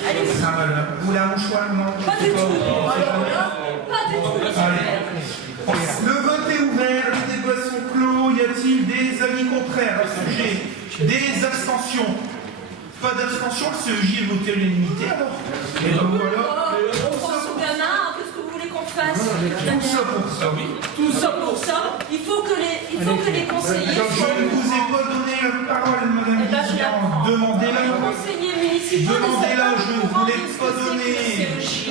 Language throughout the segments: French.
C'est un malheur. Vous voulez un mouchoir? Non. Pas du tout. Pas du tout. Allez. Le vote est ouvert, les débats sont clos. Y a-t-il des avis contraires à ce sujet? Des abstentions? Pas d'abstention, le CEJ est voté à l'unanimité alors. Et ben voilà. On pense au gamin, qu'est-ce que vous voulez qu'on fasse? Tout ça pour ça, oui. Tout ça pour ça. Il faut que les conseillers. Je ne vous ai pas donné la parole, madame Guizian. Demandez-la. Les conseillers municipaux. Demandez-la, je ne vous l'ai pas donné.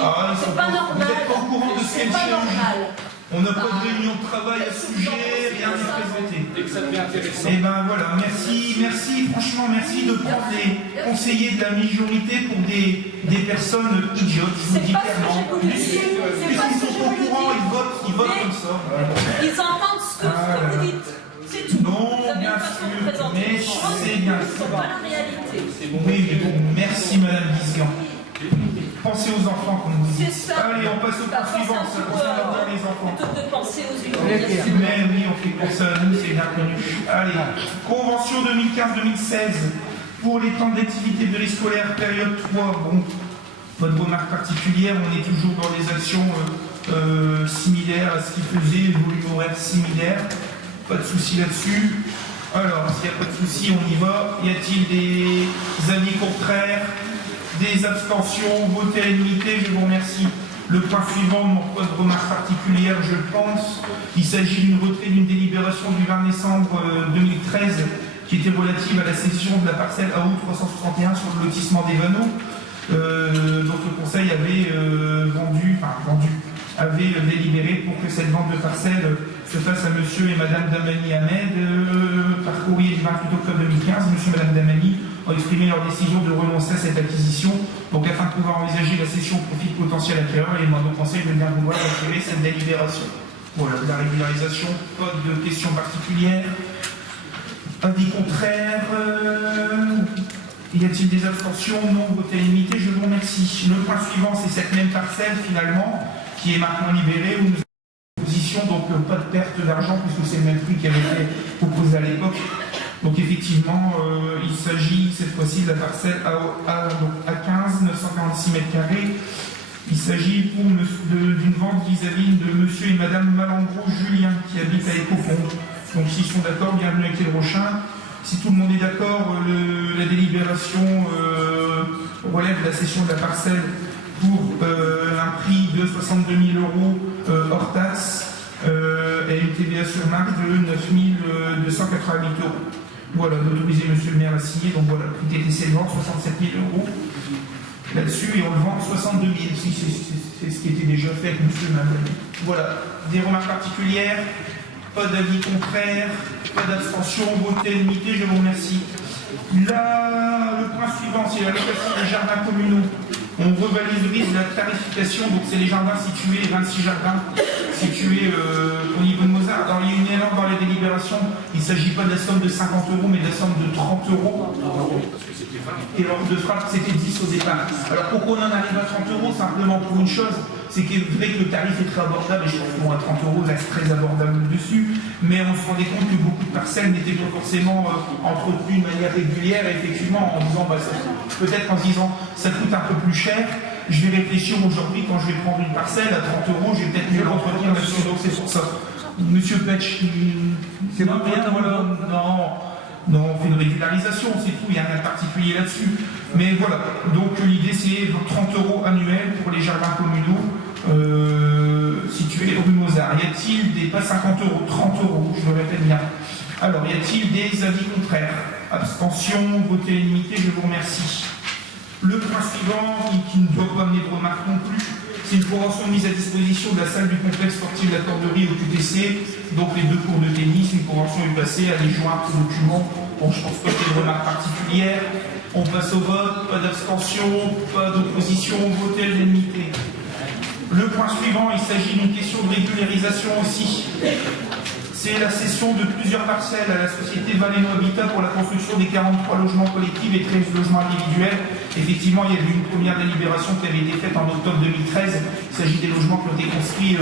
Ah, c'est pas normal. Vous n'êtes pas au courant de ce qu'est C'est le pas normal. On n'a pas de réunion de travail à ce sujet, rien n'est présenté. Dès que ça devient intéressant. Et ben voilà, merci, franchement, merci de prendre les conseillers de la majorité pour des personnes idiotes, je vous dis clairement. Puisqu'ils sont au courant, ils votent comme ça. Ils entendent ce que vous dites. C'est tout. Non, bien sûr, mais c'est bien sûr. C'est pas la réalité. Oui, mais bon, merci madame Guizian. Pensez aux enfants, comme vous dites. Allez, on passe au point suivant, ça concerne bien les enfants. Plutôt que de penser aux humiliations. Mais oui, on fait pour ça, nous, c'est bien connu. Allez, convention 2015-2016 pour les temps d'activité périscolaire, période 3. Bon, pas de remarque particulière, on est toujours dans des actions similaires à ce qu'ils faisaient, volume horaire similaire. Pas de souci là-dessus. Alors, s'il n'y a pas de souci, on y va. Y a-t-il des avis contraires? Des abstentions? Voté à l'unanimité, je vous remercie. Le point suivant, non pas de remarque particulière, je pense. Il s'agit d'une retrait d'une délibération du 20 décembre 2013 qui était relative à la cession de la parcelle AO 361 sur le lotissement des Vanneaux. Donc le conseil avait avait délibéré pour que cette vente de parcelle se fasse à monsieur et madame Damani Ahmed par courrier du 28 octobre 2015. Monsieur et madame Damani ont exprimé leur décision de renoncer à cette acquisition. Donc afin de pouvoir envisager la cession au profit de potentiel acquéreur, il demande au conseil de bien vouloir retirer cette délibération. Voilà, la régularisation, pas de questions particulières. Avis contraire. Y a-t-il des abstentions? Non, voté à l'unanimité, je vous remercie. Le point suivant, c'est cette même parcelle finalement, qui est maintenant libérée, où nous avons une position, donc pas de perte d'argent, puisque c'est le même prix qui avait été proposé à l'époque. Donc effectivement, il s'agit cette fois-ci de la parcelle à 15, 946 mètres carrés. Il s'agit d'une vente vis-à-vis de monsieur et madame Malambro Julien, qui habitent à Écofond. Donc s'ils sont d'accord, bienvenue à Quai-le-Rochin. Si tout le monde est d'accord, la délibération relève la cession de la parcelle pour un prix de 62 000 € hors taxe et une TVA sur marque de 9 288 €. Voilà, d'autoriser monsieur le maire à signer. Donc voilà, le prix TTC de vente 67 000 € là-dessus et on le vend 62 000. C'est ce qui était déjà fait avec monsieur Mamel. Voilà, des remarques particulières? Pas d'avis contraire, pas d'abstention, voté à l'unanimité, je vous remercie. Là, le point suivant, c'est la location des jardins communaux. On revalorise la tarification, donc c'est les jardins situés, les 26 jardins situés au niveau de Mozart. Alors il y a une erreur dans les délibérations, il ne s'agit pas de la somme de 50 €, mais de la somme de 30 €. Et l'ordre de frappe, c'était 10 au départ. Alors pourquoi on en arrive à 30 €? Simplement pour une chose, c'est qu'il est vrai que le tarif est très abordable, et je pense qu'à 30 € reste très abordable dessus, mais on se rendait compte que beaucoup de parcelles n'étaient pas forcément entretenues de manière régulière, et effectivement en disant, peut-être en se disant, ça coûte un peu plus cher, je vais réfléchir aujourd'hui quand je vais prendre une parcelle à 30 €, je vais peut-être mieux l'entretenir là-dessus, donc c'est pour ça. Monsieur Petch, c'est pas rien, voilà, non, on fait une régularisation, c'est tout, il n'y a rien de particulier là-dessus. Mais voilà, donc l'idée c'est 30 € annuels pour les jardins communaux situés rue Mozart. Y a-t-il pas 50 €, 30 €, je le répète bien. Alors, y a-t-il des avis contraires? Abstention, voté à l'unanimité, je vous remercie. Le point suivant, qui ne doit pas amener de remarques non plus, c'est une convention de mise à disposition de la salle du complexe sportif de la Corderie au QTC, donc les 2 cours de tennis. Une convention est passée, allez joindre ce document. Bon, je pense pas qu'il y ait de remarques particulières. On passe au vote, pas d'abstention, pas d'opposition, voté à l'unanimité. Le point suivant, il s'agit d'une question de régularisation aussi. C'est la cession de plusieurs parcelles à la société Valeno Habitat pour la construction des 43 logements collectifs et 13 logements individuels. Effectivement, il y a eu une première délibération qui avait été faite en octobre 2013. Il s'agit des logements qui ont été construits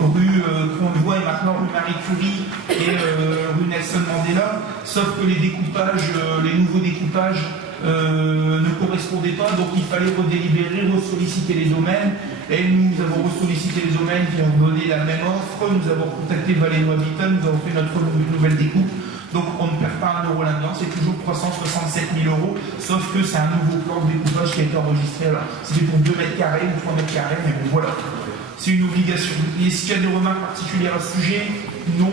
rue Convoy et maintenant rue Marie Curie et rue Nelson Mandela. Sauf que les découpages, les nouveaux découpages ne correspondait pas, donc il fallait redélibérer, ressolliciter les domaines, et nous avons ressollicité les domaines qui ont donné la même offre, nous avons contacté Valeno Habitat, nous avons fait notre nouvelle découpe, donc on ne perd pas 1 euro là-dedans, c'est toujours 367 000 euros, sauf que c'est un nouveau plan de découpage qui a été enregistré, là. C'était pour 2 mètres carrés ou 3 mètres carrés, mais bon voilà, c'est une obligation. Est-ce qu'il y a des remarques particulières à ce sujet? Non.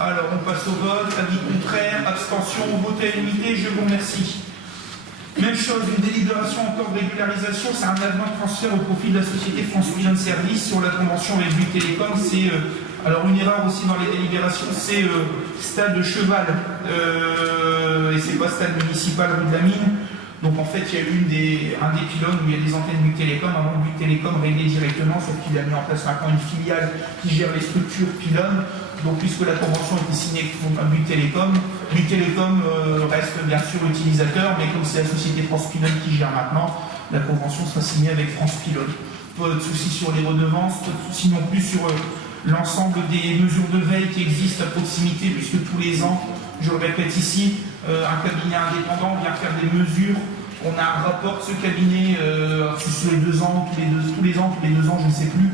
Alors on passe au vote, avis contraire, abstention, vote à l'unité, je vous remercie. Même chose, une délibération encore de régularisation, c'est un avenant de transfert au profit de la société France Vision de Service sur la convention avec Bouygues Télécom. C'est alors une erreur aussi dans les délibérations, c'est stade de Cheval et c'est pas stade municipal rue de la Mine. Donc en fait, il y a eu un des pylônes où il y a des antennes Bouygues Télécom. Avant Bouygues Télécom réglait directement, sauf qu'il a mis en place maintenant une filiale qui gère les structures pylônes. Donc puisque la convention a été signée avec Bouygues Télécom reste bien sûr utilisateur, mais comme c'est la société France Pylône qui gère maintenant, la convention sera signée avec France Pylône. Pas de souci sur les redevances, pas de souci non plus sur l'ensemble des mesures de veille qui existent à proximité, puisque tous les ans, je le répète ici, un cabinet indépendant vient faire des mesures. On a un rapport de ce cabinet sur les 2 ans, tous les ans, je ne sais plus,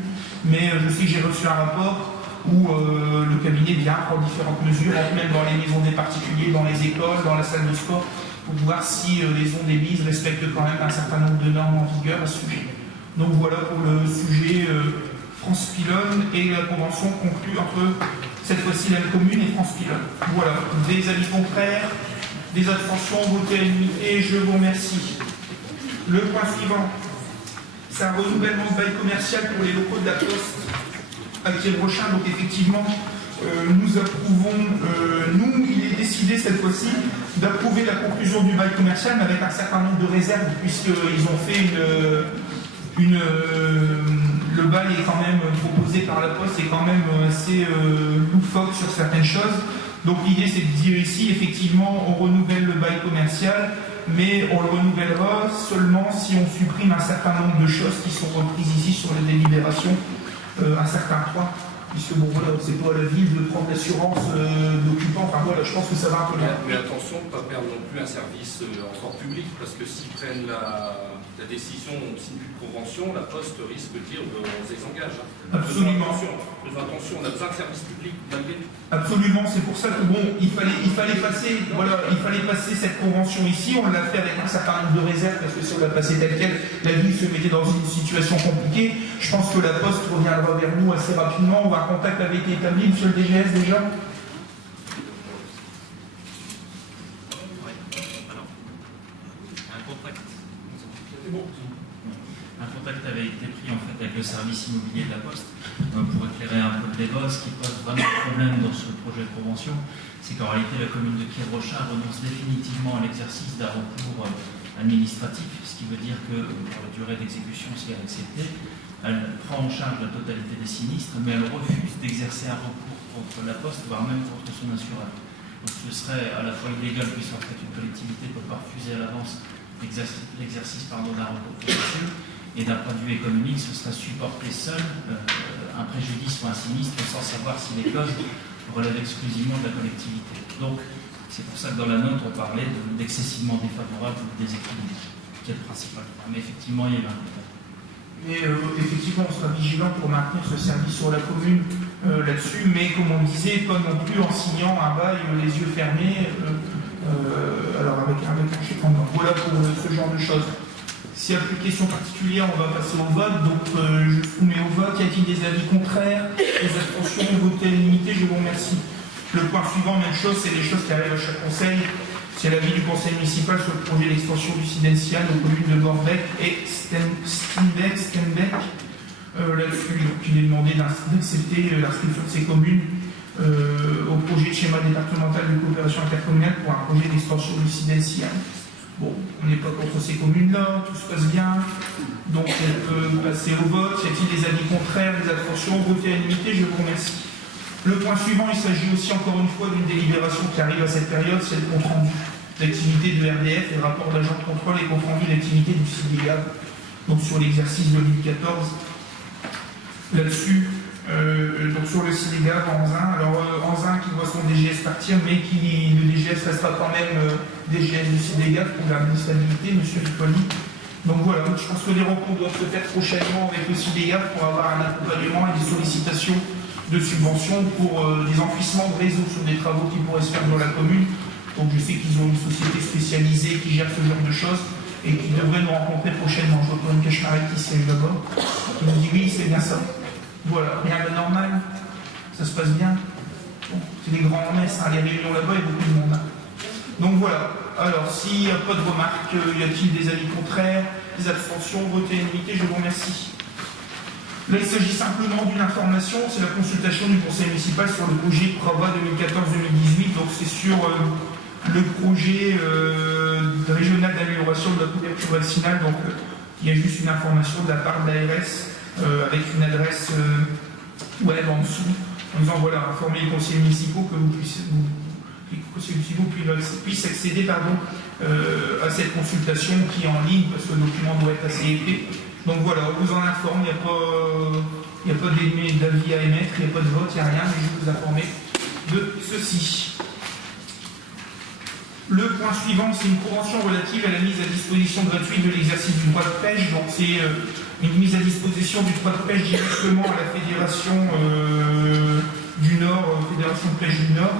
mais je sais que j'ai reçu un rapport où le cabinet vient prendre différentes mesures, même dans les maisons des particuliers, dans les écoles, dans la salle de sport, pour voir si les ondes émises respectent quand même un certain nombre de normes en vigueur à ce sujet. Donc voilà pour le sujet France Pylône et la convention conclue entre cette fois-ci la commune et France Pylône. Voilà, des avis contraires, des abstentions, votées à l'unité, je vous remercie. Le point suivant, c'est un renouvellement de bail commercial pour les locaux de la Poste à Kiel-Rochin. Donc effectivement, nous approuvons, il est décidé cette fois-ci d'approuver la conclusion du bail commercial, mais avec un certain nombre de réserves, puisqu'ils ont fait le bail est quand même proposé par la Poste, est quand même assez loufoque sur certaines choses. Donc l'idée c'est de dire ici, effectivement, on renouvelle le bail commercial, mais on le renouvellera seulement si on supprime un certain nombre de choses qui sont reprises ici sur les délibérations, un certain point, puisque bon voilà, c'est pas à la ville de prendre l'assurance d'occupant, enfin voilà, je pense que ça va un peu loin. Mais attention, pas perdre non plus un service encore public, parce que s'ils prennent la décision, on signe une convention, la Poste risque de dire on se désengage. Hein. Absolument. Attention, on a besoin de services publics malgré tout. Absolument, c'est pour ça que bon, il fallait passer cette convention ici, on l'a fait avec un certain nombre de réserves, parce que si on l'a passé telle quelle, la ville se mettait dans une situation compliquée. Je pense que la Poste reviendra vers nous assez rapidement, on va en contact avec été établi, monsieur le DGS déjà. Un contact avait été pris en fait avec le service immobilier de la Poste pour éclairer un peu le débat. Ce qui pose vraiment problème dans ce projet de convention, c'est qu'en réalité la commune de Kiel-Rochin renonce définitivement à l'exercice d'un recours administratif, ce qui veut dire que pour la durée d'exécution, si elle est acceptée, elle prend en charge la totalité des sinistres, mais elle refuse d'exercer un recours contre la Poste, voire même contre son assureur. Donc ce serait à la fois illégal, puisqu'en fait une collectivité ne peut pas refuser à l'avance l'exercice d'un recours contentieux, et d'un point de vue économique, ce serait supporter seul un préjudice ou un sinistre sans savoir si les causes relèvent exclusivement de la collectivité. Donc, c'est pour ça que dans la note, on parlait d'excessivement défavorable ou de déséquilibre, qui est le principal. Mais effectivement, il y avait un détail. Mais effectivement, on sera vigilant pour maintenir ce service sur la commune là-dessus, mais comme on disait, pas non plus en signant un bail les yeux fermés, alors avec un chèque en blanc. Voilà pour ce genre de choses. S'il n'y a plus de questions particulières, on va passer au vote. Donc je soumets au vote. Y a-t-il des avis contraires, des abstentions, votées à l'unité? Je vous remercie. Le point suivant, même chose, c'est les choses qui arrivent à chaque conseil. C'est l'avis du conseil municipal sur le projet d'extension du Sidensian aux communes de Borbeck et Steenbeck. Là-dessus, il est demandé d'accepter l'inscription de ces communes au projet de schéma départemental de coopération intercommunale pour un projet d'extension du Sidensian. Bon, on n'est pas contre ces communes-là, tout se passe bien, donc on peut passer au vote. Y a-t-il des avis contraires, des abstentions? Votez à l'unité, je vous remercie. Le point suivant, il s'agit aussi encore une fois d'une délibération qui arrive à cette période, c'est le compte rendu d'activité de RDF et le rapport d'agent de contrôle et compte rendu d'activité du CIDEGAB, donc sur l'exercice 2014. Là-dessus, donc sur le Sidégave en Anzin. Alors Anzin qui voit son DGS partir, mais le DGS restera quand même DGS du Sidégave pour la stabilité, monsieur Riccoli. Donc voilà, je pense que les rencontres doivent se faire prochainement avec le Sidégave pour avoir un accompagnement et des sollicitations de subventions pour des enfouissements de réseau sur des travaux qui pourraient se faire dans la commune. Donc je sais qu'ils ont une société spécialisée qui gère ce genre de choses et qui devrait nous rencontrer prochainement. Je vois Corinne Cachemaret qui siège là-bas, qui nous dit oui, c'est bien ça. Voilà, rien de normal, ça se passe bien. Bon, c'est des grands messes, hein, les réunions là-bas, il y a beaucoup de monde. Hein. Donc voilà, alors s'il n'y a pas de remarques, y a-t-il des avis contraires, des abstentions, vote à l'unanimité, je vous remercie. Là, il s'agit simplement d'une information, c'est la consultation du conseil municipal sur le projet PRAVA 2014-2018, donc c'est sur le projet régional d'amélioration de la couverture vaccinale, donc il y a juste une information de la part de l'ARS avec une adresse web en dessous, en disant voilà, informer les conseillers municipaux que vous puissiez, les conseillers municipaux puissent accéder à cette consultation qui est en ligne parce que le document doit être assez épais. Donc voilà, on vous en informe, il n'y a pas d'avis à émettre, il n'y a pas de vote, il n'y a rien, mais je vais vous informer de ceci. Le point suivant, c'est une convention relative à la mise à disposition gratuite de l'exercice du droit de pêche. Donc c'est une mise à disposition du droit de pêche directement à la Fédération du Nord, Fédération de pêche du Nord,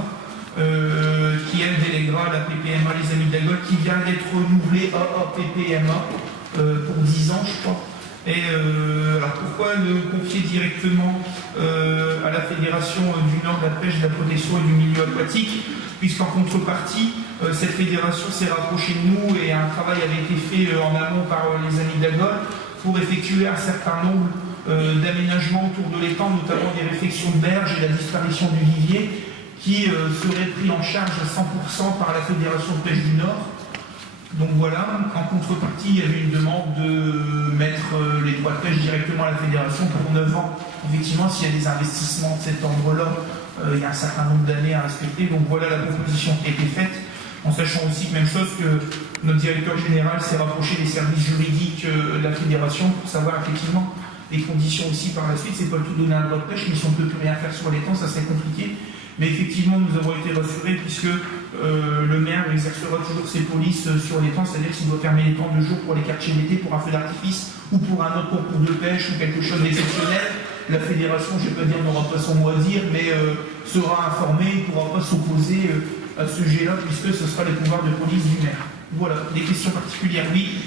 qui elle déléguera la PPMA Les Amis de la Gaule, qui vient d'être renouvelée à PPMA pour 10 ans, je crois. Et alors pourquoi le confier directement à la Fédération du Nord de la pêche, de la protection et du milieu aquatique, puisqu'en contrepartie, cette fédération s'est rapprochée de nous et un travail avait été fait en amont par les Amis de la Gaule pour effectuer un certain nombre d'aménagements autour de l'étang, notamment des réfections de berges et la disparition du vivier, qui seraient pris en charge à 100% par la Fédération de pêche du Nord. Donc voilà, en contrepartie, il y avait une demande de mettre les droits de pêche directement à la fédération pour 9 ans. Effectivement, s'il y a des investissements de cet ordre-là, il y a un certain nombre d'années à respecter. Donc voilà la proposition qui a été faite, en sachant aussi, même chose, que notre directeur général s'est rapproché des services juridiques de la fédération pour savoir effectivement les conditions aussi par la suite. C'est pas le tout donner un droit de pêche, mais si on ne peut plus rien faire sur l'étang, ça c'est compliqué. Mais effectivement, nous avons été rassurés puisque le maire exercera toujours ses polices sur l'étang, c'est-à-dire s'il doit fermer l'étang 2 jours pour les quartiers d'été, pour un feu d'artifice ou pour un autre concours de pêche ou quelque chose d'exceptionnel, la fédération, je ne vais pas dire n'aura pas son mot à dire, mais sera informée, ne pourra pas s'opposer à ce sujet-là puisque ce sera les pouvoirs de police du maire. Voilà, des questions particulières, oui.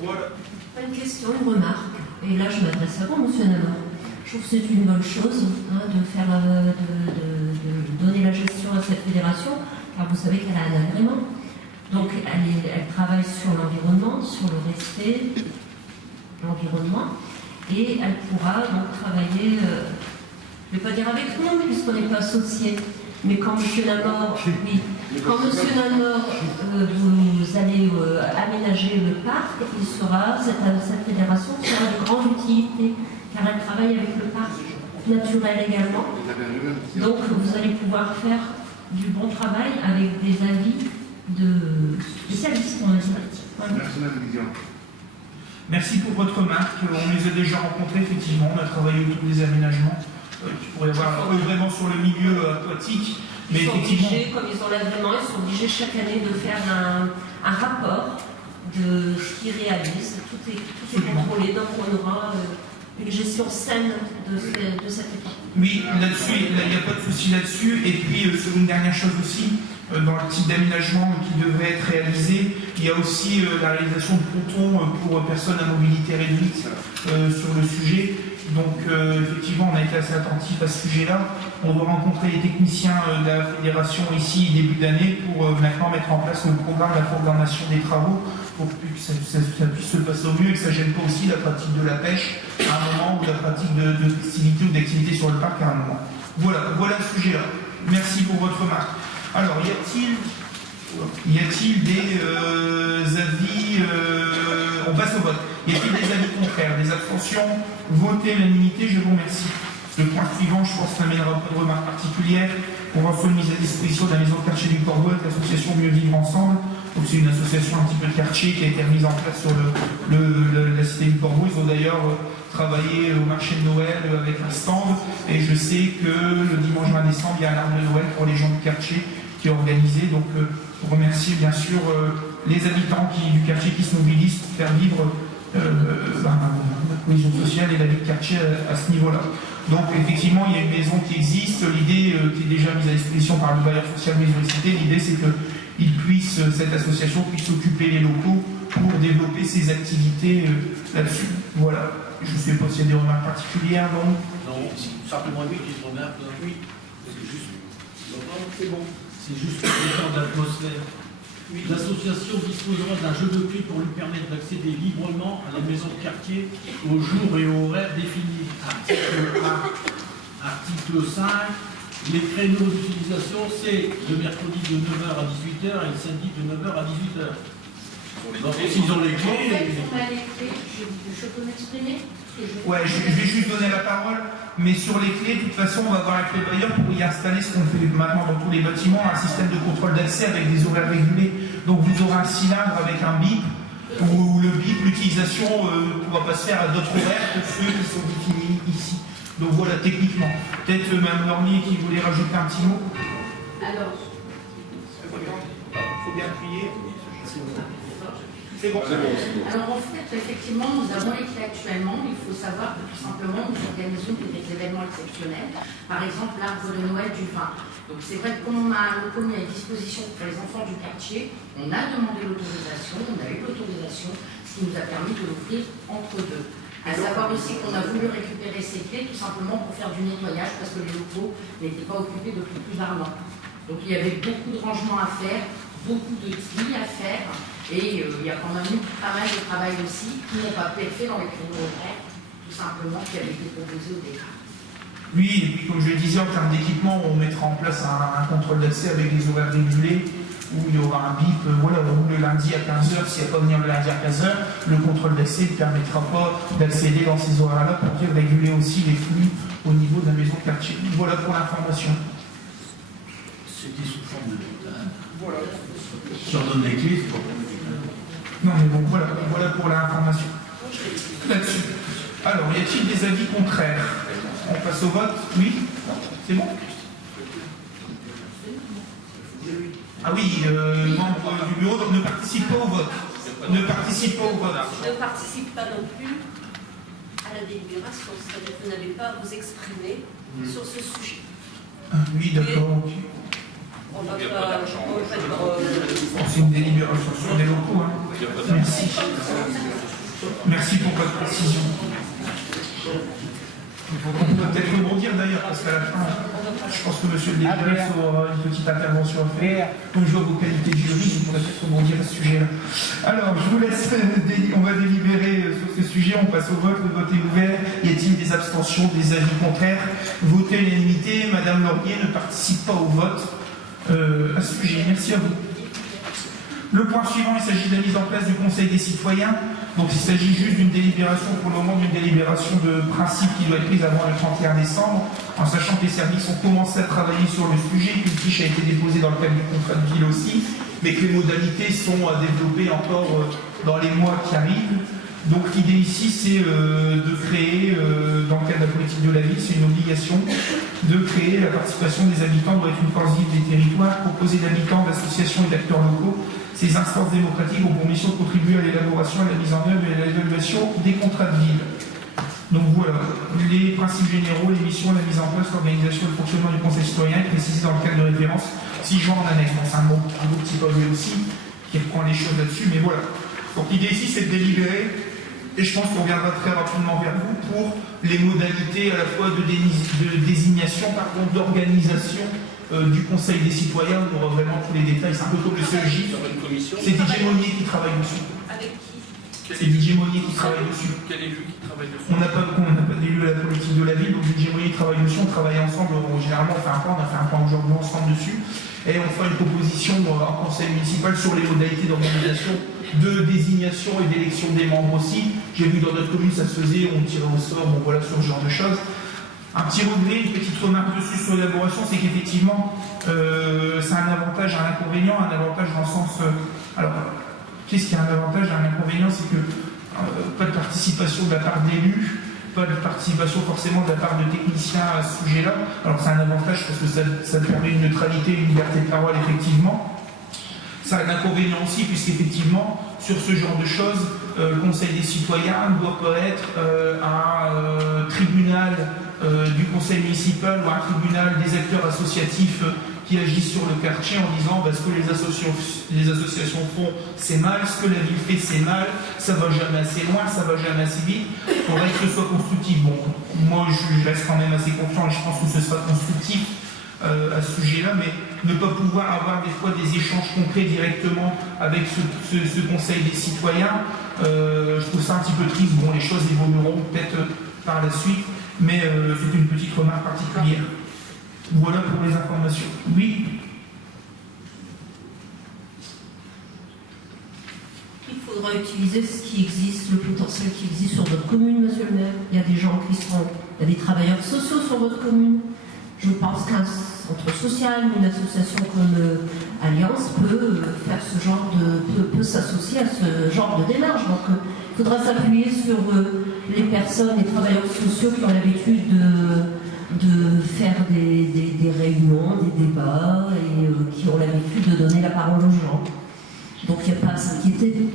Voilà. Pas une question, une remarque. Et là, je m'adresse à vous, monsieur Namor. Je trouve que c'est une bonne chose de faire, de donner la gestion à cette fédération, car vous savez qu'elle a un agrément. Donc, elle travaille sur l'environnement, sur le respect de l'environnement, et elle pourra donc travailler, je ne vais pas dire avec nous, puisqu'on n'est pas associés, mais quand monsieur Namor, oui, quand monsieur Namor, vous allez aménager le parc, cette fédération sera de grande utilité, car elle travaille avec le parc naturel également. Donc vous allez pouvoir faire du bon travail avec des avis de spécialistes, on va dire. Voilà. Merci pour votre remarque. On les a déjà rencontrés, effectivement. On a travaillé autour des aménagements. Tu pourrais voir vraiment sur le milieu aquatique. Mais ils sont effectivement, obligés, comme ils ont l'agrément, ils sont obligés chaque année de faire un rapport de ce qu'ils réalisent. Tout est contrôlé, donc on aura une gestion saine de cette étape. Oui, là-dessus, il n'y a pas de souci là-dessus. Et puis, sur une dernière chose aussi, dans le type d'aménagement qui devrait être réalisé, il y a aussi la réalisation de pontons pour personnes à mobilité réduite sur le sujet. Donc, effectivement, on a été assez attentif à ce sujet-là. On doit rencontrer les techniciens de la fédération ici début d'année pour maintenant mettre en place le programme, la programmation des travaux pour que ça puisse se passer au mieux et que ça ne gêne pas aussi la pratique de la pêche à un moment ou la pratique de festivité ou d'activité sur le parc à un moment. Voilà le sujet-là. Merci pour votre remarque. Alors, y a-t-il des avis on passe au vote. Y a-t-il des avis contraires, des abstentions? Votez l'unanimité, je vous remercie. Le point suivant, je pense, n'amènera pas de remarque particulière. On va faire une mise à disposition de la maison de quartier du Corbeau avec l'association Mieux Vivre Ensemble. Donc c'est une association un petit peu de quartier qui a été mise en place sur la cité du Corbeau. Ils ont d'ailleurs travaillé au marché de Noël avec un stand, et je sais que le dimanche 20 décembre, il y a un arbre de Noël pour les gens du quartier qui est organisé. Donc pour remercier bien sûr les habitants du quartier qui se mobilisent pour faire vivre la cohésion sociale et la vie de quartier à ce niveau-là. Donc effectivement, il y a une maison qui existe. L'idée qui est déjà mise à disposition par le bailleur social Maison Cité, l'idée c'est que cette association puisse occuper les locaux pour développer ses activités là-dessus. Voilà. Je ne sais pas s'il y a des remarques particulières, non? Non, simplement une petite remarque. Oui. C'est bon. C'est juste une sorte d'atmosphère. Oui. L'association disposera d'un jeu de clés pour lui permettre d'accéder librement à la maison de quartier au jour et au horaire définis. Article 1. Article 5. Les créneaux d'utilisation, c'est le mercredi de 9h à 18h et le samedi de 9h à 18h. Donc, s'ils ont les En clés. fait, on a les clés. Je peux m'exprimer? Ouais, je vais juste donner la parole, mais sur les clés, de toute façon, on va voir avec le bailleur pour y installer ce qu'on fait maintenant dans tous les bâtiments, un système de contrôle d'accès avec des horaires régulés. Donc vous aurez un cylindre avec un bip, où le bip, l'utilisation ne pourra pas se faire à d'autres horaires que ceux qui sont définis ici. Donc voilà, techniquement. Peut-être Mme Lornier qui voulait rajouter un petit mot. Alors, Il faut bien appuyer. C'est bon. Alors en fait, effectivement, nous avons les clés actuellement. Il faut savoir que tout simplement, nous organisons des événements exceptionnels. Par exemple, l'arbre de Noël du vin. Donc c'est vrai que comme on a un local mis à disposition pour les enfants du quartier, on a demandé l'autorisation, on a eu l'autorisation, ce qui nous a permis de l'ouvrir entre deux. À savoir aussi qu'on a voulu récupérer ces clés tout simplement pour faire du nettoyage parce que les locaux n'étaient pas occupés depuis plus d'un an. Donc il y avait beaucoup de rangements à faire, beaucoup de tri à faire. Et il y a quand même eu pas mal de travail aussi qui n'ont pas pu être fait dans les créneaux horaires, tout simplement, qui avaient été proposés au départ. Oui, et puis comme je le disais, en termes d'équipement, on mettra en place un contrôle d'accès avec des horaires régulés, où il y aura un bip, voilà, où le lundi à 15h, s'il n'y a pas venir le lundi à 15h, le contrôle d'accès ne permettra pas d'accéder dans ces horaires-là pour réguler aussi les flux au niveau de la maison de quartier. Voilà pour l'information. C'était sous forme de détail. Voilà. Si on donne des clés, c'est pour. Non mais bon, voilà pour l'information. Là-dessus. Alors, y a-t-il des avis contraires? On passe au vote? Oui? C'est bon? Ah oui, membre du bureau ne participe pas au vote. Ne participe pas au vote. Ne participe pas non plus à la délibération, c'est-à-dire que vous n'avez pas à vous exprimer sur ce sujet. Oui, d'accord. Ok. On va pas. C'est une délibération sur des locaux. Hein. Merci. Merci pour votre précision. On peut peut-être rebondir d'ailleurs, parce qu'à la fin, je pense que monsieur le député aura une petite intervention à faire. Comme je vois vos qualités de jury, vous pourrez peut-être rebondir à ce sujet-là. Alors, je vous laisse, on va délibérer sur ce sujet, on passe au vote, le vote est ouvert. Y a-t-il des abstentions, des avis contraires? Votez à l'unanimité, Madame Laurier ne participe pas au vote à ce sujet. Merci à vous. Le point suivant, il s'agit de la mise en place du Conseil des citoyens. Donc il s'agit juste d'une délibération, pour le moment, d'une délibération de principe qui doit être prise avant le 31 décembre, en sachant que les services ont commencé à travailler sur le sujet, qu'une fiche a été déposée dans le cadre du contrat de ville aussi, mais que les modalités sont à développer encore dans les mois qui arrivent. Donc l'idée ici, c'est de créer, dans le cadre de la politique de la ville, c'est une obligation de créer la participation des habitants doit être une force vive des territoires, composée d'habitants, d'associations et d'acteurs locaux. Ces instances démocratiques ont pour mission de contribuer à l'élaboration, à la mise en œuvre et à l'évaluation des contrats de ville. Donc voilà, les principes généraux, les missions, la mise en place, l'organisation et le fonctionnement du Conseil citoyen est précisé dans le cadre de référence 6 juin en annexe. Bon, c'est un beau petit pavé aussi qui reprend les choses là-dessus, mais voilà. Donc l'idée ici, c'est de délibérer, et je pense qu'on reviendra très rapidement vers vous pour les modalités à la fois de désignation, par contre d'organisation du Conseil des citoyens. On aura vraiment tous les détails, c'est un peu comme le CEJ. C'est DJ Monnier qui travaille dessus. Avec qui? C'est DJ Monnier qui travaille dessus. Quel élu qui travaille dessus? On n'a pas d'élu à la politique de la ville, donc DJ Monnier travaille dessus, on travaille ensemble, généralement on fait un point aujourd'hui ensemble dessus, et on fera une proposition en conseil municipal sur les modalités d'organisation, de désignation et d'élection des membres aussi. J'ai vu dans notre commune ça se faisait, on tirait au sort, bon voilà, sur ce genre de choses. Un petit regret, une petite remarque dessus sur l'élaboration, c'est qu'effectivement, c'est un avantage, un inconvénient, un avantage dans le sens Alors, qu'est-ce qui a un avantage et un inconvénient? C'est que pas de participation de la part d'élus, pas de participation forcément de la part de techniciens à ce sujet-là. Alors c'est un avantage parce que ça permet une neutralité, une liberté de parole, effectivement. Ça a un inconvénient aussi, puisqu'effectivement, sur ce genre de choses, le Conseil des citoyens ne doit pas être un tribunal du conseil municipal ou un tribunal des acteurs associatifs qui agissent sur le quartier en disant ce que les associations font, c'est mal, ce que la ville fait, c'est mal, ça va jamais assez loin, ça va jamais assez vite. Il faudrait que ce soit constructif. Bon, moi, je reste quand même assez confiant et je pense que ce sera constructif à ce sujet-là, mais ne pas pouvoir avoir des fois des échanges concrets directement avec ce conseil des citoyens, je trouve ça un petit peu triste. Bon, les choses évolueront peut-être par la suite, mais c'est une petite remarque particulière. Voilà pour les informations. Oui. Il faudra utiliser ce qui existe, le potentiel qui existe sur votre commune, monsieur le maire. Il y a des gens qui seront, il y a des travailleurs sociaux sur votre commune. Je pense qu'un centre social, une association comme Alliance peut faire ce genre peut s'associer à ce genre de démarche. Donc il faudra s'appuyer sur les personnes, les travailleurs sociaux qui ont l'habitude de faire des réunions, des débats et qui ont l'habitude de donner la parole aux gens. Donc il n'y a pas à s'inquiéter.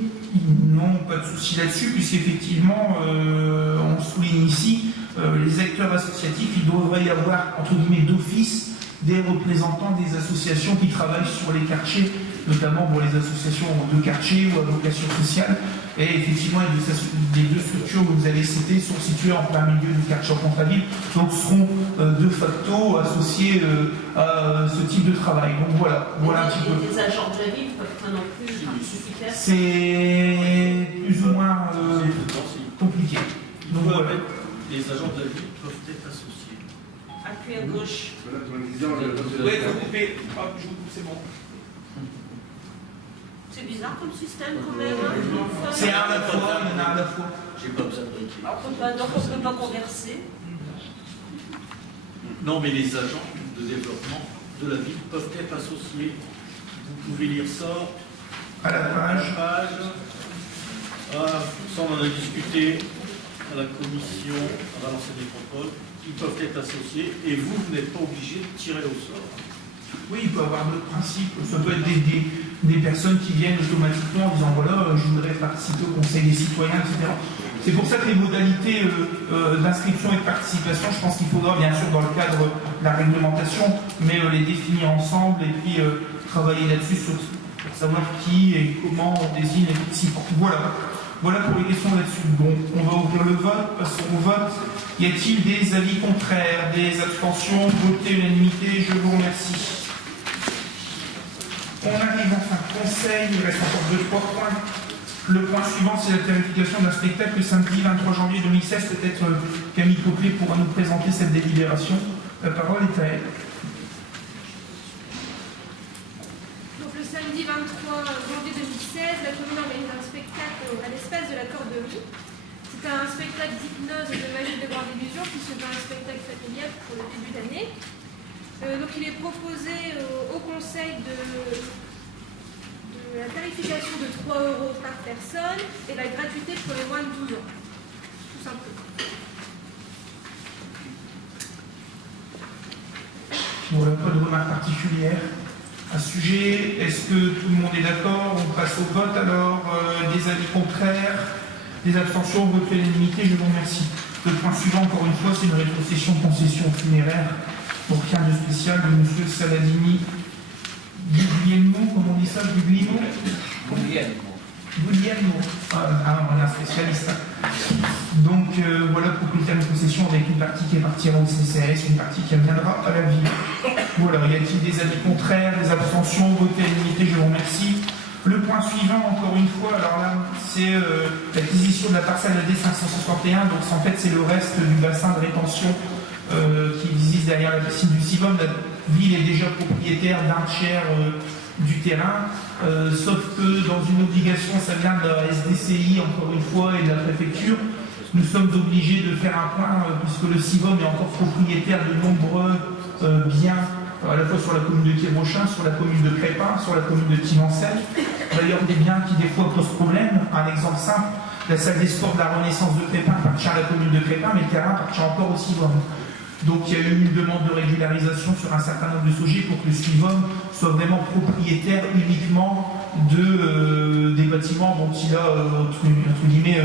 Non, pas de souci là-dessus, puisqu'effectivement, on souligne ici, les acteurs associatifs, il devrait y avoir, entre guillemets, d'office, des représentants des associations qui travaillent sur les quartiers, notamment pour les associations de quartier ou à vocation sociale. Et effectivement, les deux structures que vous avez citées sont situées en plein milieu du quartier en centre-ville, donc seront de facto associés à ce type de travail. Donc voilà un petit peu. Les agents de la ville ne peuvent pas non plus participer à ça. C'est plus ou moins compliqué. Donc voilà. Les agents de la ville peuvent être associés. Appui à gauche. Oui, vous coupez. Hop, je vous coupe, c'est bon. C'est bizarre comme système quand même. Hein. C'est un à la fois, il y en a un à la fois. J'ai pas besoin de briquer. Donc on ne peut pas converser. Non, mais les agents de développement de la ville peuvent être associés. Vous pouvez lire ça À la page. Ça, on en a discuté à la commission à Valenciennes Métropole. Ils peuvent être associés et vous n'êtes pas obligé de tirer au sort. Oui, il peut y avoir d'autres principes. Ça peut être des personnes qui viennent automatiquement en disant voilà, je voudrais participer au Conseil des citoyens, etc. C'est pour ça que les modalités d'inscription et de participation, je pense qu'il faudra bien sûr dans le cadre de la réglementation, mais les définir ensemble et puis travailler là-dessus pour savoir qui et comment on désigne les participants. Voilà pour les questions là-dessus. Bon, on va ouvrir le vote, passons au vote. Y a-t-il des avis contraires, des abstentions, voté unanimité? Je vous remercie. On arrive enfin au conseil, il reste encore 2-3 points. Le point suivant, c'est la tarification d'un spectacle le samedi 23 janvier 2016. Peut-être Camille Copley pourra nous présenter cette délibération. La parole est à elle. Donc le samedi 23 janvier 2016, la commune organise un spectacle à l'espace de la Corderie. C'est un spectacle d'hypnose et de magie de grande illusion qui se veut un spectacle familial pour le début d'année. Donc il est proposé au conseil de la tarification de 3 € par personne et la gratuité pour les moins de 12 ans. Tout simplement. Voilà, pas de remarques particulières à ce sujet. Est-ce que tout le monde est d'accord? On passe au vote alors. Des avis contraires, des abstentions, vote à l'unanimité, je vous remercie. Le point suivant, encore une fois, c'est une rétrocession concession funéraire. Donc rien de spécial de M. Saladini. Guglielmo, comment on dit ça? Guglielmo. On est un spécialiste. Donc voilà, propriétaire de possession avec une partie qui partira au CCAS, une partie qui reviendra à la ville. Voilà, y a-t-il des avis contraires, des abstentions, voté à l'unité, je vous remercie. Le point suivant, encore une fois, alors là, c'est l'acquisition de la parcelle AD 561, donc en fait c'est le reste du bassin de rétention qui existe derrière la piscine du Sivom. La ville est déjà propriétaire d'un tiers du terrain, sauf que dans une obligation, ça vient de la SDCI encore une fois et de la préfecture, nous sommes obligés de faire un point puisque le Sivom est encore propriétaire de nombreux biens, à la fois sur la commune de Quiévrochin, sur la commune de Crépin, sur la commune de Tivancel. d'ailleurs des biens qui des fois posent problème. Un exemple simple, la salle des sports de la Renaissance de Crépin appartient à la commune de Crépin, mais le terrain appartient encore au Civom. Donc il y a eu une demande de régularisation sur un certain nombre de sujets pour que le Civom soit vraiment propriétaire uniquement des bâtiments dont il a entre guillemets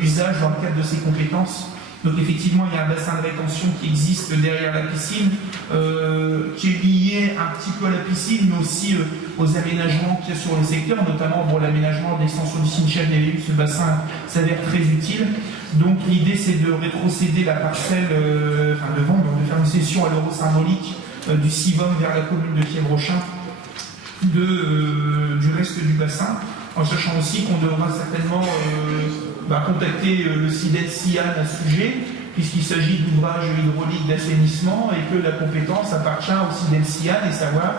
l'usage dans le cadre de ses compétences. Donc effectivement, il y a un bassin de rétention qui existe derrière la piscine, qui est lié un petit peu à la piscine, mais aussi aux aménagements qu'il y a sur le secteur, notamment pour l'aménagement de l'extension du Cimetière des ce bassin s'avère très utile. Donc l'idée, c'est de rétrocéder la parcelle, de vendre, de faire une cession à l'euro symbolique du Civom vers la commune de Kievrechin du reste du bassin, en sachant aussi qu'on devra certainement contacter le CIDED-SIAN à ce sujet, puisqu'il s'agit d'ouvrages hydrauliques d'assainissement et que la compétence appartient au CIDED-SIAN et savoir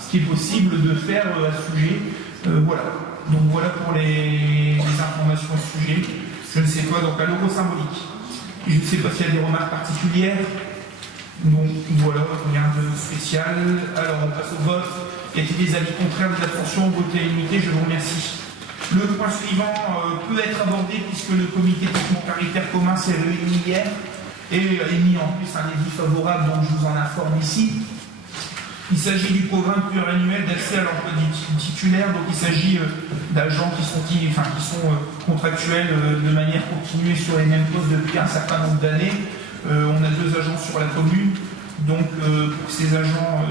ce qui est possible de faire à ce sujet. Voilà. Donc voilà pour les informations à ce sujet. Je ne sais pas, donc à l'euro symbolique. Je ne sais pas s'il y a des remarques particulières. Donc voilà, rien de spécial. Alors on passe au vote. Y a-t-il des avis contraires, des abstentions, voté à l'unité? Je vous remercie. Le point suivant peut être abordé puisque le comité technique paritaire commun s'est réuni hier et a émis en plus un avis favorable, donc je vous en informe ici. Il s'agit du programme pluriannuel d'accès à l'emploi du titulaire, donc il s'agit d'agents qui sont contractuels de manière continuée sur les mêmes postes depuis un certain nombre d'années. On a 2 agents sur la commune, donc ces agents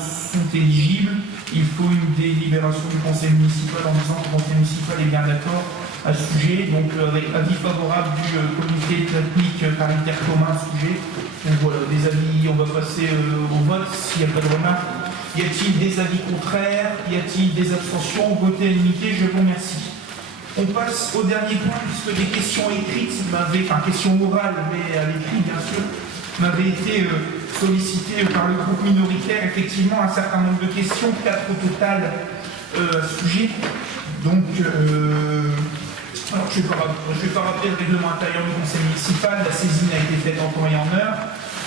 sont éligibles. Il faut une délibération du conseil municipal en disant que le conseil municipal est bien d'accord à ce sujet, donc avec avis favorable du comité technique paritaire commun à ce sujet. Donc voilà, des avis, on va passer au vote s'il n'y a pas de remarques. Y a-t-il des avis contraires? Y a-t-il des abstentions? Voté à l'unité, je vous remercie. On passe au dernier point, puisque des questions écrites questions orales, mais à l'écrit bien sûr, m'avaient été sollicitées par le groupe minoritaire. Effectivement, un certain nombre de questions, 4 au total à ce sujet. Donc, alors je ne vais pas rappeler le règlement intérieur du conseil municipal, la saisine a été faite en temps et en heure,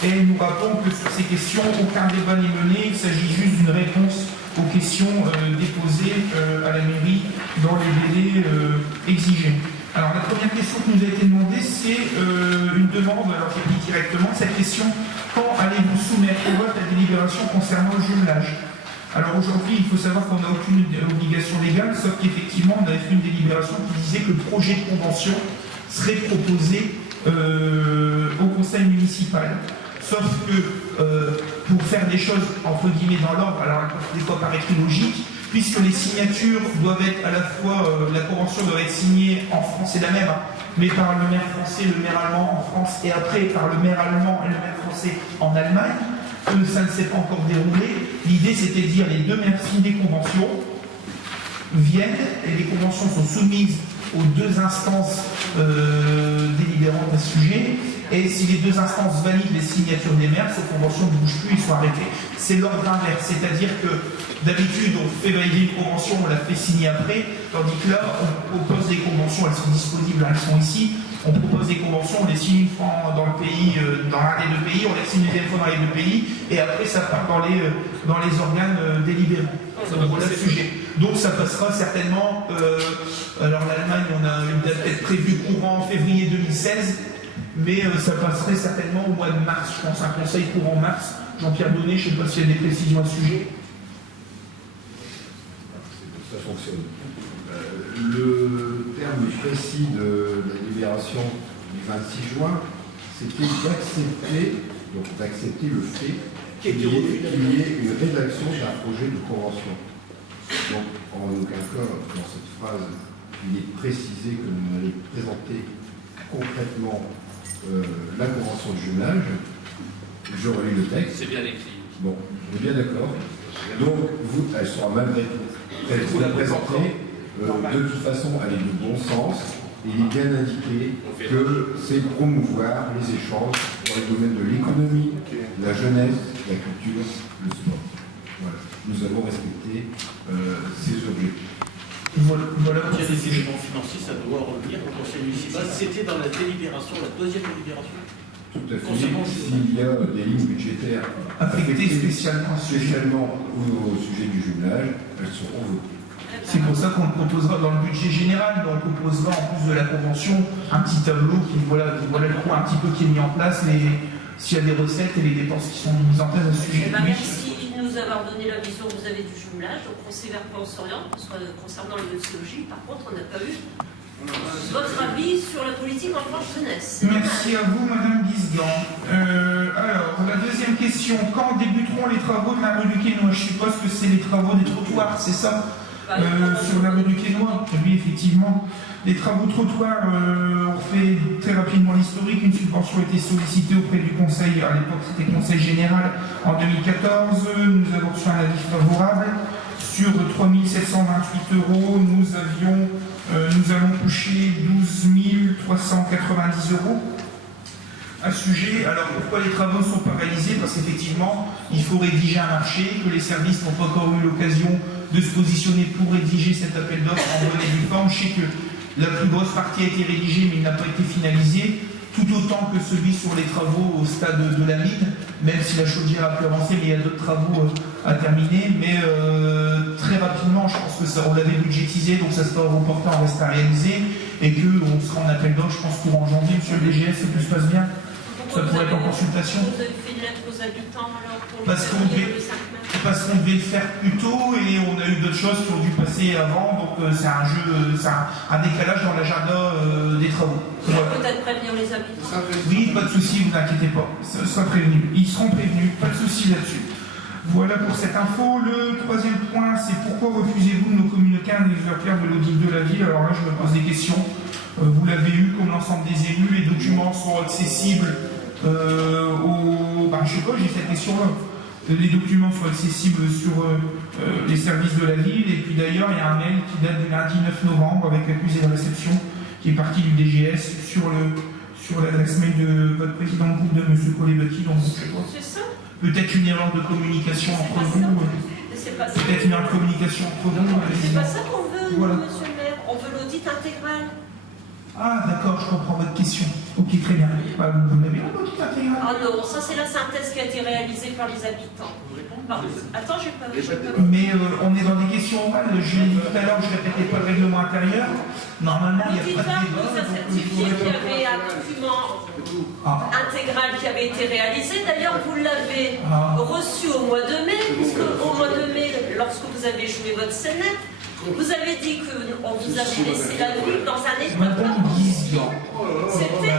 et nous rappelons que sur ces questions, aucun débat n'est mené, il s'agit juste d'une réponse aux questions déposées à la mairie dans les délais exigés. Alors la première question qui nous a été demandée, c'est une demande, alors je dis directement, cette question, quand allez-vous soumettre au vote la délibération concernant le jumelage? Alors aujourd'hui, il faut savoir qu'on n'a aucune obligation légale, sauf qu'effectivement, on avait fait une délibération qui disait que le projet de convention serait proposé au conseil municipal. Sauf que pour faire des choses entre guillemets dans l'ordre, alors des fois paraît logique, puisque les signatures doivent être à la fois, la convention doit être signée en France, c'est la même, mais par le maire français, le maire allemand en France, et après par le maire allemand et le maire français en Allemagne. Ça ne s'est pas encore déroulé. L'idée, c'était de dire les 2 maires signent des conventions, viennent, et les conventions sont soumises aux 2 instances délibérantes à ce sujet. Et si les 2 instances valident les signatures des maires, ces conventions ne bougent plus, ils sont arrêtés. C'est l'ordre inverse, c'est-à-dire que d'habitude, on fait valider une convention, on la fait signer après, tandis que là, on propose des conventions, elles sont disponibles, elles sont ici. On propose des conventions, on les signe une fois dans le pays, dans l'un des 2 pays, on les signe une deuxième fois dans les 2 pays, et après ça part dans les organes délibérants. Donc voilà le sujet. Donc ça passera certainement, alors l'Allemagne, on a une date peut-être prévue courant février 2016, mais ça passerait certainement au mois de mars, je pense, un conseil courant mars. Jean-Pierre Donnet, je ne sais pas s'il y a des précisions à ce sujet. Ça fonctionne. Le terme précis de la libération du 26 juin, c'était d'accepter le fait qu'il y ait une rédaction d'un projet de convention. Donc, en aucun cas, dans cette phrase, il est précisé que nous allons présenter concrètement la convention de jumelage. Je relis le texte. C'est bien écrit. Bon, on est bien d'accord. Donc, elle sera malgré tout présentée. De toute façon, elle est de bon sens. Il est bien indiqué que c'est promouvoir les échanges dans les domaines de l'économie, la jeunesse, la culture, le sport. Voilà. Nous avons respecté ces objectifs. Voilà, il y a des éléments financiers, ça doit revenir au conseil municipal. C'était dans la délibération, la 2e délibération. Tout à fait. S'il y a des lignes budgétaires affectées spécialement au sujet du jumelage, elles seront votées. C'est pour ça qu'on le proposera dans le budget général, donc on proposera en plus de la convention un petit tableau qui voilà le coût un petit peu qui est mis en place, s'il y a des recettes et les dépenses qui sont mises en place à ce sujet. Merci de nous avoir donné la vision que vous avez du jumelage, donc on sait vers quoi on s'oriente, parce que concernant les dossiologies, par contre, on n'a pas eu votre avis sur la politique en France jeunesse. Merci à vous, Madame Guisgan. Alors, la deuxième question, quand débuteront les travaux de la rue du Quesnoy? Je suppose que c'est les travaux des trottoirs, c'est ça? Sur la rue du Quesnoy, oui, effectivement. Les travaux trottoirs, on refait très rapidement l'historique. Une subvention a été sollicitée auprès du Conseil, à l'époque c'était Conseil Général, en 2014. Nous avons reçu un avis favorable. Sur 3 728 €, nous allons toucher 12 390 € à ce sujet. Alors pourquoi les travaux ne sont pas réalisés? Parce qu'effectivement, il faut rédiger un marché, que les services n'ont pas encore eu l'occasion de se positionner pour rédiger cet appel d'offres en bonne et due forme. Je sais que la plus grosse partie a été rédigée, mais il n'a pas été finalisé, tout autant que celui sur les travaux au stade de la mine, même si la chaudière a pu avancer, mais il y a d'autres travaux à terminer. Mais très rapidement, je pense que ça, on l'avait budgétisé, donc ça sera reporté en reste à réaliser, et qu'on sera en appel d'offres, je pense, courant janvier, monsieur le DGS, si tout se passe bien. Ça pourrait être en consultation. Vous avez fait une lettre aux habitants alors pour Parce qu'on devait le faire plus tôt et on a eu d'autres choses qui ont dû passer avant, donc c'est un jeu, c'est un décalage dans l'agenda des travaux. Voilà. Peut-être prévenir les habitants. Oui, pas de souci, vous inquiétez pas, ça sera prévenu. Ils seront prévenus, pas de souci là-dessus. Voilà pour cette info. Le troisième point, c'est pourquoi refusez-vous de nous communiquer un exemplaire de l'audit de la ville? Alors là, je me pose des questions. Vous l'avez eu, comme l'ensemble des élus, les documents sont accessibles je sais pas, j'ai cette question-là. Les documents sont accessibles sur les services de la ville, et puis d'ailleurs, il y a un mail qui date du lundi 9 novembre avec l'accusé de réception qui est parti du DGS sur l'adresse mail de votre président de groupe, de M. Collet-Bati, donc je sais pas. C'est ça? Peut-être une erreur de communication entre vous. Peut-être une erreur de communication entre vous. C'est pas ça qu'on veut, voilà. monsieur le maire. On veut l'audit intégral. Ah, d'accord, je comprends votre question. Ok, très bien. Vous l'avez là, l'audit intégral? Ah non, ça c'est la synthèse qui a été réalisée par les habitants. Attends, j'ai pas vu. Mais on est dans des questions orales. Je l'ai dit tout à l'heure, je ne répétais pas le règlement intérieur. Normalement, il n'y a pas de débat. Vous a certifié qu'il y avait un document intégral qui avait été réalisé. D'ailleurs, vous l'avez reçu au mois de mai, puisque au mois de mai, lorsque vous avez joué votre scénette, vous avez dit qu'on vous avait laissé la ville dans un état Madame Guisgan. C'était,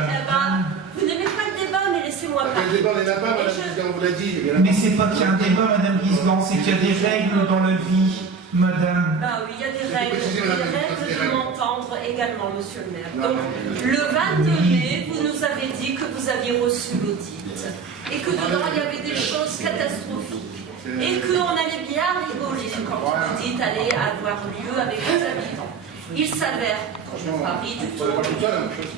vous n'aimez pas le débat, mais laissez-moi parler. Le débat n'est pas, Madame Guisgan, vous l'a dit. Mais c'est pas qu'il y a un débat, Madame Guisgan, c'est qu'il y a des règles dans la vie, Madame. Ah oui, il y a des règles de m'entendre également, monsieur le maire. Donc, le 22 mai, vous nous avez dit que vous aviez reçu l'audit et que dedans, il y avait des choses catastrophiques. Et qu'on allait bien rigoler quand vous dites aller avoir lieu avec les habitants. Il s'avère qu'on n'a pas ri du tout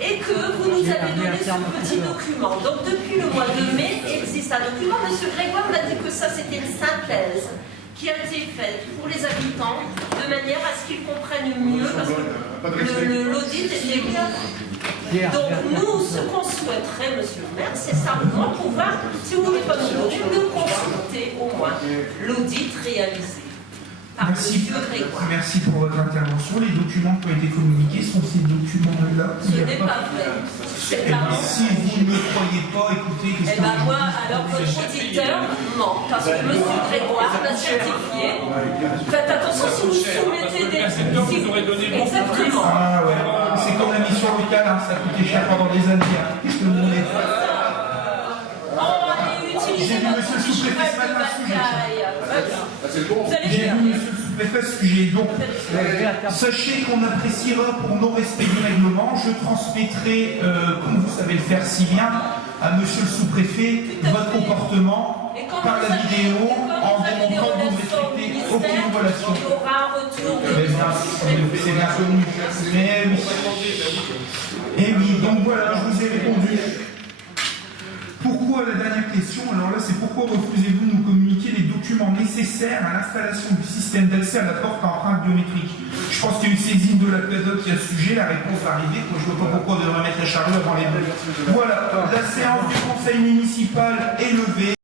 et que vous nous avez donné ce petit document. Donc depuis le mois de mai, existe un document. Monsieur Grégoire m'a dit que ça c'était une synthèse qui a été faite pour les habitants de manière à ce qu'ils comprennent mieux parce que l'audit était bien. Donc nous, ce qu'on souhaiterait, monsieur le maire, c'est simplement pouvoir, si vous ne voulez pas nous donner, nous consulter au moins l'audit réalisé par monsieur Grégoire. Merci pour votre intervention. Les documents qui ont été communiqués sont ces documents-là. Ce n'est pas vrai. Si vous ne croyez pas, écoutez, qu'est-ce que moi, alors votre auditeur ment, parce que monsieur Grégoire l'a certifié. Faites attention si vous soumettez des... Exactement. Ah ouais, c'est comme la mission locale, hein, ça a coûté cher pendant des années. Hein. Qu'est-ce que vous voulez faire? J'ai vu monsieur le sous-préfet ce matin ce sujet. J'ai vu monsieur le sous-préfet ce sujet. Donc, sachez qu'on appréciera pour non-respect du règlement. Je transmettrai, comme vous savez le faire si bien, à monsieur le sous-préfet votre comportement par la vidéo en démontrant que vous respectez aucune relation. C'est bien connu. Mais oui. Et oui, donc voilà, je vous ai répondu. Pourquoi, la dernière question, alors là, c'est pourquoi refusez-vous de nous communiquer les documents nécessaires à l'installation du système d'accès à la porte à empreinte biométrique? Je pense qu'il y a une saisine de la PADOC à ce sujet, la réponse va arriver, je ne vois pas pourquoi on devrait mettre la charrue avant les deux. Voilà, la séance du conseil municipal est levée.